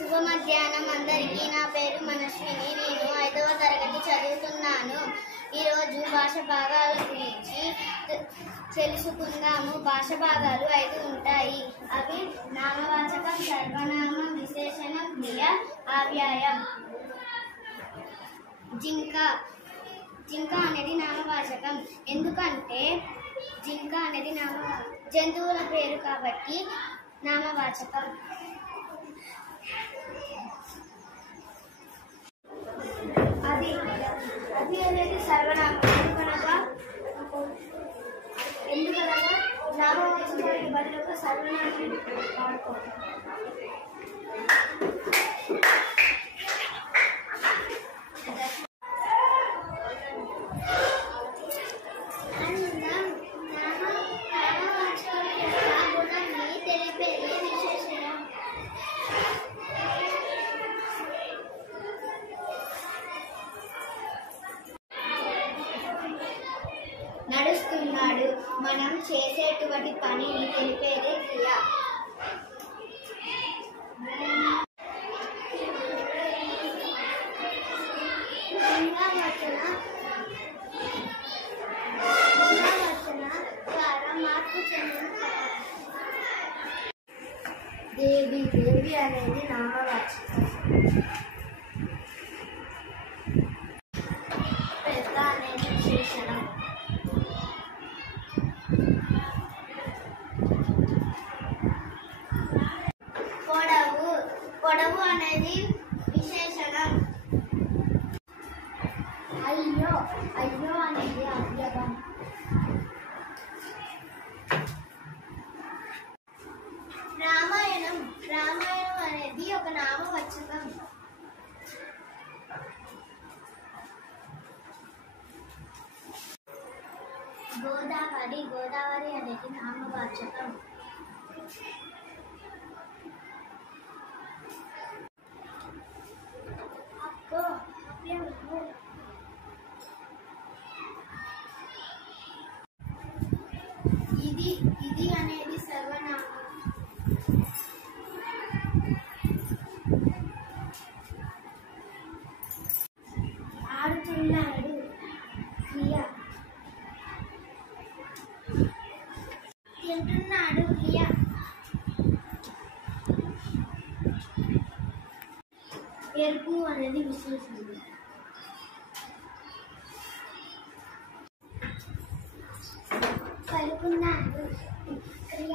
శుభ మధ్యాహ్నం అందరికీ. నా పేరు మనస్విని. నేను 5వ తరగతి చదువుతున్నాను. ఈరోజు భాష భాగాల గురించి తెలుసుకుందాము. భాష భాగాలు 5 ఉంటాయి. అవి నామవాచకం, సర్వనామం, విశేషణం, క్రియ, ఆవ్యాయం. జింక అనేది నామవాచకం. ఎందుకంటే జింక అనేది జంతువుల పేరు కాబట్టి నామవాచకం. అది అనేది సర్వనామం. ఎందుకనగా నామవాచకానికి బదులుగా సర్వనామం వాడుకోవాలి. నడుస్తున్నాడు. మనం చేసేటువంటి పనిని తెలిపేదే క్రియ. ద్వారా మార్పు చెందిన దేవి అనేది నామవాచకం. పెద్ద అనేది విశేషణం. పొడవు అనేది విశేషణం. అయ్యో అనేది అవ్యయం. రామాయణం అనేది ఒక నామవాచకం. గోదావరి అనేది నామవాచకం. ఇది అనేది సర్వనామం. ఆడుతున్నాడు క్రియ. తింటున్నాడు క్రియ. ఎరుపు అనేది విశేషణం. పలుకున్నాడు క్రియ.